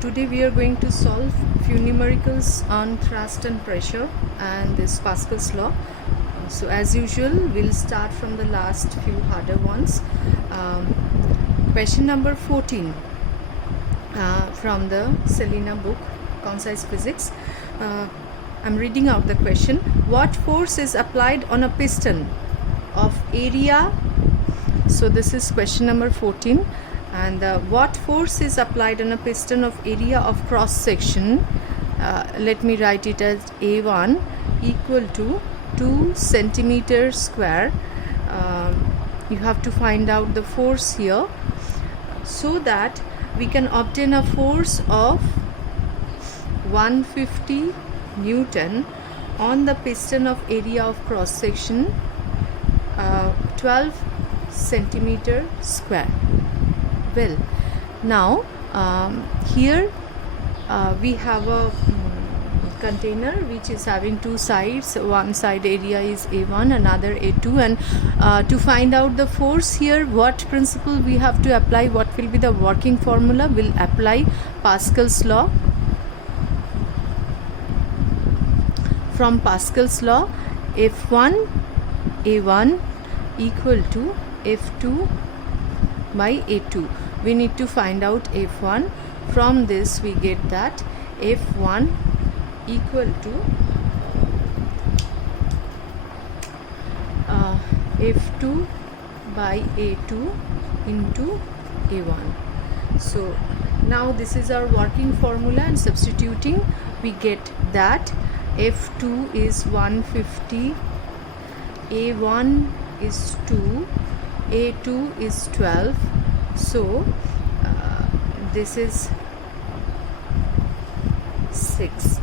Today we are going to solve few numericals on thrust and pressure and this Pascal's law. So as usual, we'll start from the last few harder ones. Question number 14 from the Selena book, Concise Physics. I'm reading out the question. What force is applied on a piston of area? So this is question number 14. And what force is applied on a piston of area of cross section? Let me write it as A1 equal to 2 centimeter square. You have to find out the force here so that we can obtain a force of 150 Newton on the piston of area of cross section 12 centimeter square. Well, now here we have a container which is having two sides. One side area is A1, another A2, and to find out the force here, what principle we have to apply, what will be the working formula? We'll apply Pascal's law. From Pascal's law, F1 A1 equal to F2 by A2. We need to find out F1. From this we get that F1 equal to F2 by A2 into A1. So now this is our working formula, and substituting we get that F2 is 150, A1 is 2, A2 is 12. So this is 6.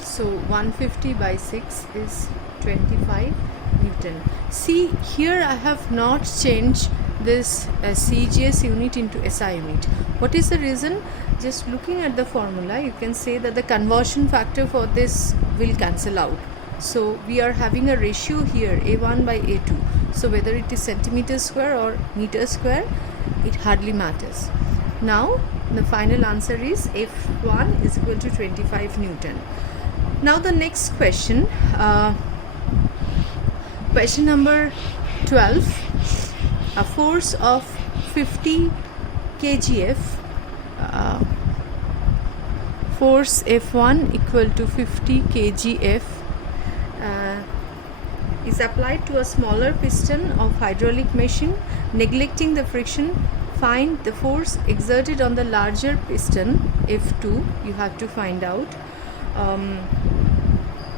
So 150 by 6 is 25 Newton. See, here I have not changed this CGS unit into SI unit. What is the reason? Just looking at the formula, you can say that the conversion factor for this will cancel out. So we are having a ratio here, A1 by A2. So whether it is centimeter square or meter square, it hardly matters. Now the final answer is F1 is equal to 25 Newton. Now the next question, question number 12, a force of 50 kgf, force F1 equal to 50 kgf is applied to a smaller piston of hydraulic machine. Neglecting the friction, find the force exerted on the larger piston F2. You have to find out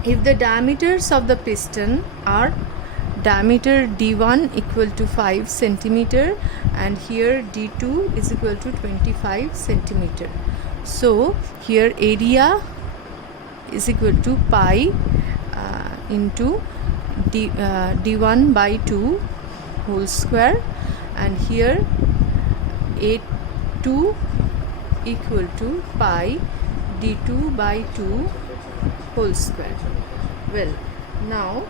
if the diameters of the piston are diameter D1 equal to 5 centimeter and here D2 is equal to 25 centimeter. So here area is equal to pi into D1 by 2 whole square, and here A2 equal to pi D2 by 2 whole square. Well, now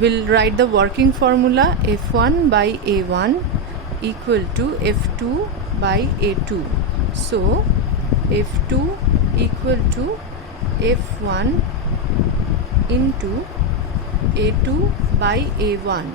we'll write the working formula. F1 by A1 equal to F2 by A2. So F2 equal to F1 into A2 by A1.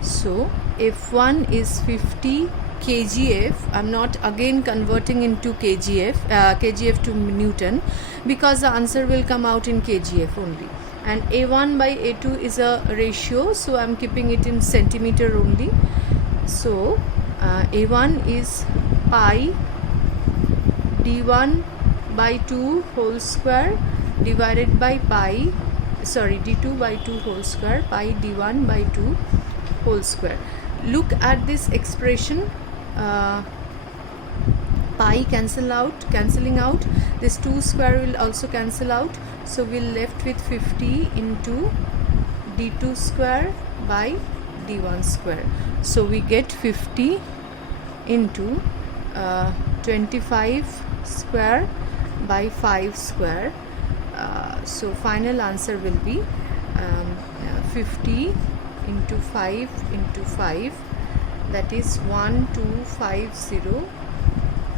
So F1 is 50 kgf. I'm not again converting into kgf to Newton, because the answer will come out in kgf only. And A1 by A2 is a ratio, so I'm keeping it in centimeter only. So A1 is pi D1 by 2 whole square divided by pi, sorry, D2 by 2 whole square, pi D1 by 2 whole square. Look at this expression, pi cancelling out, this 2 square will also cancel out, so we'll left with 50 into D2 square by D1 square. So we get 50 into 25 square by 5 square. So final answer will be 50 into 5 into 5 that is 1250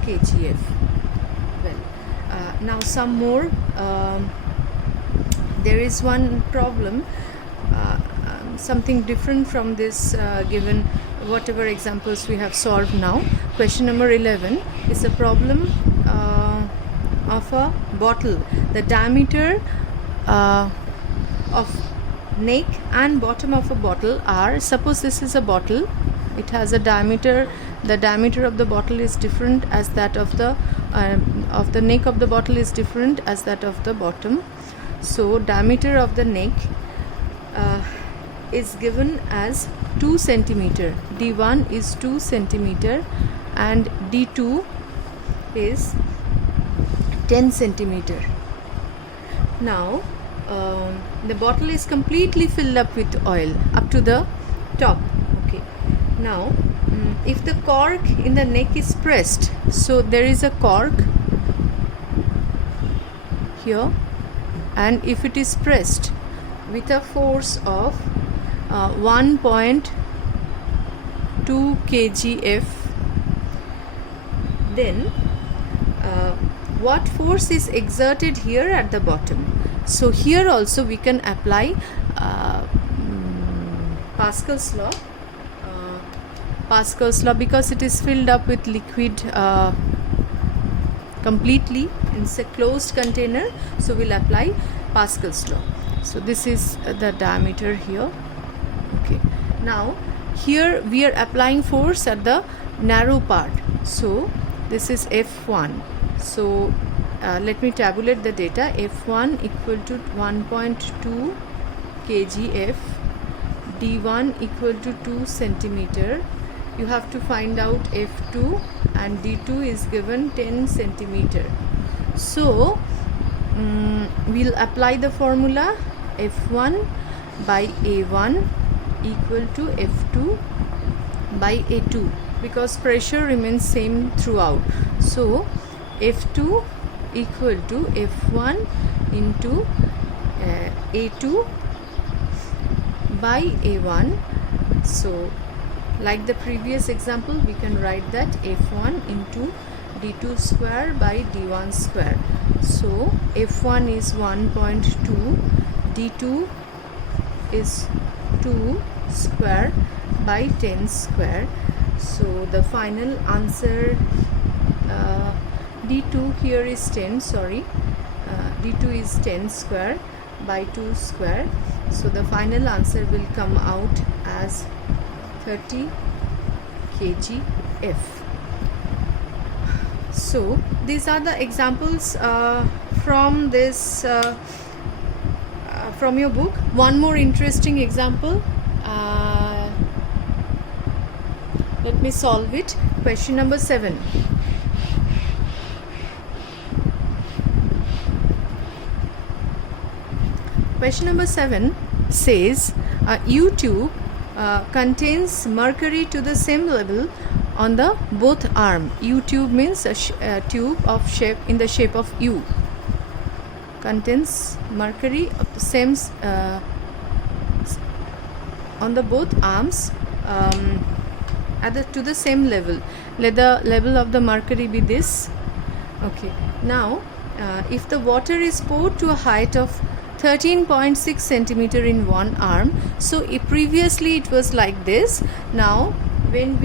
kgf. Well, now some more. There is one problem, something different from this given whatever examples we have solved now. Question number 11 is a problem of a bottle. The diameter of neck and bottom of a bottle are, suppose this is a bottle, it has a diameter, the diameter of the bottle is different as that of the neck of the bottle is different as that of the bottom. So diameter of the neck is given as 2 centimeter. D1 is 2 centimeter and D2 is 10 centimeter. Now the bottle is completely filled up with oil up to the top. Okay. Now if the cork in the neck is pressed, so there is a cork here, and if it is pressed with a force of 1.2 kgf, then what force is exerted here at the bottom? So here also we can apply Pascal's law. Pascal's law, because it is filled up with liquid completely in a closed container, so we'll apply Pascal's law. So this is the diameter here. Okay. Now here we are applying force at the narrow part. So this is F1. So let me tabulate the data. F1 equal to 1.2 kgf, D1 equal to 2 centimeter. You have to find out F2, and D2 is given 10 centimeter. So we'll apply the formula F1 by A1 equal to F2 by A2, because pressure remains same throughout. So F2 equal to F1 into A2 by A1. So like the previous example, we can write that F1 into D2 square by D1 square. So F1 is 1.2, D2 is 2 square by 10 square. So the final answer, D2 here is 10, sorry, D2 is 10 square by 2 square. So the final answer will come out as 30 kgf. So these are the examples from this from your book. One more interesting example, let me solve it. Question number 7. Question number 7 says U tube contains mercury to the same level on the both arm. U tube means a tube of shape in the shape of U, contains mercury of the same on the both arms to the same level. Let the level of the mercury be this. Okay. Now if the water is poured to a height of 13.6 centimeter in one arm, so previously it was like this. Now when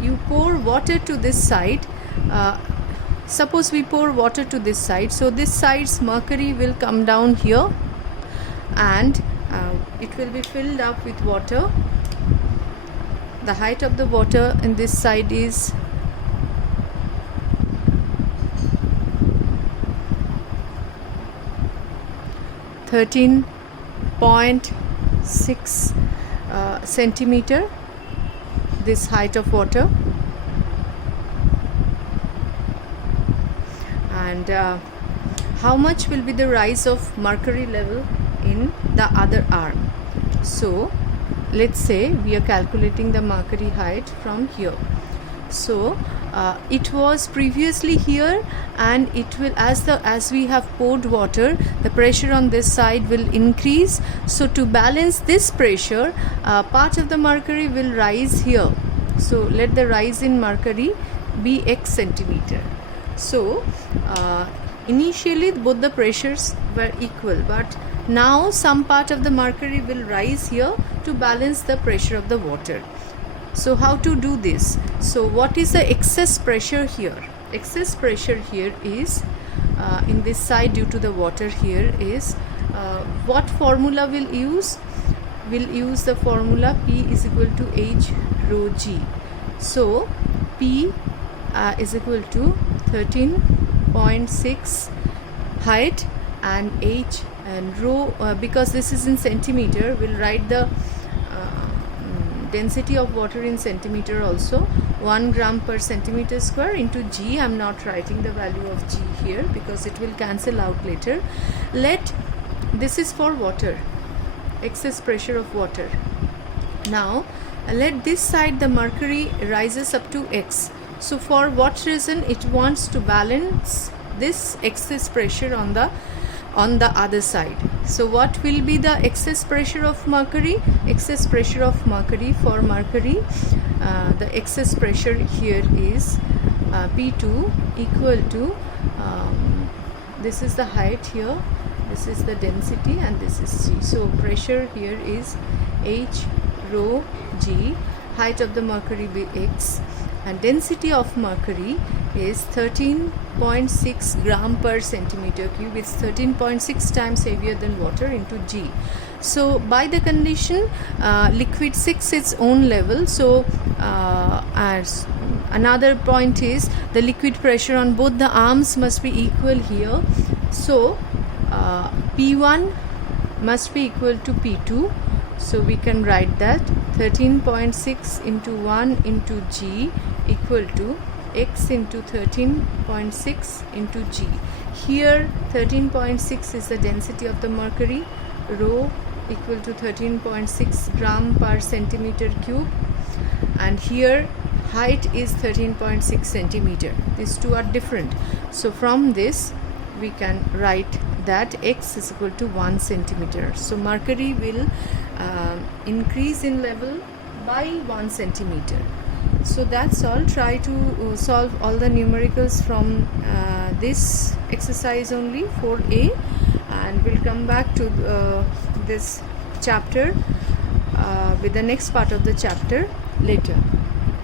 you pour water to this side, suppose we pour water to this side, so this side's mercury will come down here and it will be filled up with water. The height of the water in this side is 13.6 centimeter, this height of water, and how much will be the rise of mercury level in the other arm? So let's say we are calculating the mercury height from here. So it was previously here, and it will, as we have poured water, the pressure on this side will increase. So to balance this pressure, part of the mercury will rise here. So let the rise in mercury be x centimeter. So initially both the pressures were equal, but now some part of the mercury will rise here to balance the pressure of the water. So how to do this? So what is the excess pressure here? Excess pressure here is in this side due to the water here is what formula we'll use? We'll use the formula P is equal to H rho G. So P is equal to 13.6 height and H and rho, because this is in centimeter, we'll write the density of water in centimeter also, 1 gram per centimeter square into G. I'm not writing the value of G here because it will cancel out later. This is for water, excess pressure of water. Now let this side the mercury rises up to X. So for what reason? It wants to balance this excess pressure on the other side. So what will be the excess pressure of mercury? Excess pressure of mercury, for mercury, the excess pressure here is P2 equal to this is the height here, this is the density, and this is G. So pressure here is H rho G, height of the mercury be X, and density of mercury is 13.6 gram per centimeter cube. It's 13.6 times heavier than water into G. So by the condition liquid seeks its own level. So as another point is the liquid pressure on both the arms must be equal here. So P1 must be equal to P2. So we can write that 13.6 into 1 into G equal to X into 13.6 into G. Here 13.6 is the density of the mercury, rho equal to 13.6 gram per centimeter cube, and here height is 13.6 centimeter. These two are different. So from this we can write that X is equal to 1 centimeter. So mercury will increase in level by 1 centimeter. So that's all. Try to solve all the numericals from this exercise only, 4A, and we'll come back to this chapter with the next part of the chapter later.